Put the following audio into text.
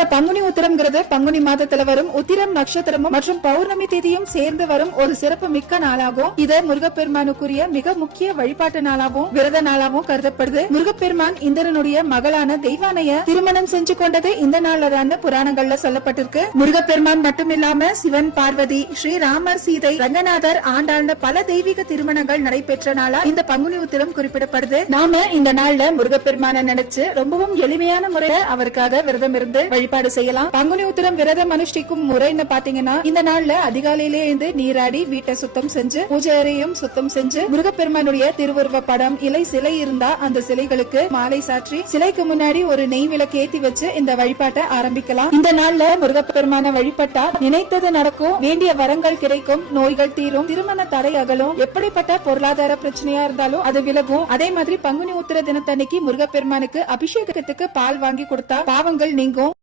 இந்த பங்குனி உத்திரம்ங்கிறது பங்குனி மாதத்துல வரும் உத்திரம் நட்சத்திரமும் மற்றும் பௌர்ணமி தேதியும் சேர்ந்து வரும் ஒரு சிறப்பு மிக்க நாளாகும். இது முருகப்பெருமானுக்குரிய மிக முக்கிய வழிபாட்டு நாளாகவும் விரத நாளாகவும் கருதப்படுது. முருகப்பெருமான் இந்திரனுடைய மகளான தெய்வானைய திருமணம் செஞ்சு கொண்டது இந்த நாள்ல புராணங்கள்ல சொல்லப்பட்டிருக்கு. முருகப்பெருமான் மட்டுமில்லாம சிவன், பார்வதி, ஸ்ரீராமர், சீதை, ரங்கநாதர், ஆண்டாள்னு பல தெய்வீக திருமணங்கள் நடைபெற்ற நாளா இந்த பங்குனி உத்திரம் குறிப்பிடப்படுது. நாம இந்த நாள்ல முருகப்பெருமான நினைச்சு ரொம்பவும் எளிமையான முறையில அவருக்காக விரதம் இருந்து வழிபாடு செய்யலாம். பங்குனி உத்திரம் விரதம் அனுஷ்டிக்கும் முறைன்னு பாத்தீங்கன்னா இந்த நாள்ல அதிகாலையிலே இருந்து நீராடி வீட்டை சுத்தம் செஞ்சு பூஜை அறையும் சுத்தம் செஞ்சு முருகப்பெருமானுடைய திருவுருவ படம் இலை சிலை இருந்தா அந்த சிலைகளுக்கு மாலை சாற்றி சிலைக்கு முன்னாடி ஒரு நெய் விளக்கு ஏத்தி வச்சு இந்த வழிபாட்டை ஆரம்பிக்கலாம். இந்த நாள்ல முருகப்பெருமான வழிபட்டா நினைத்தது நடக்கும், வேண்டிய வரங்கள் கிடைக்கும், நோய்கள் தீரும், திருமண தடை அகலும், எப்படிப்பட்ட பொருளாதார பிரச்சனையா இருந்தாலும் அது விலகும். அதே மாதிரி பங்குனி உத்திர தினத்தன்னைக்கு முருகப்பெருமானுக்கு அபிஷேகத்துக்கு பால் வாங்கி கொடுத்தா பாவங்கள் நீங்கும்.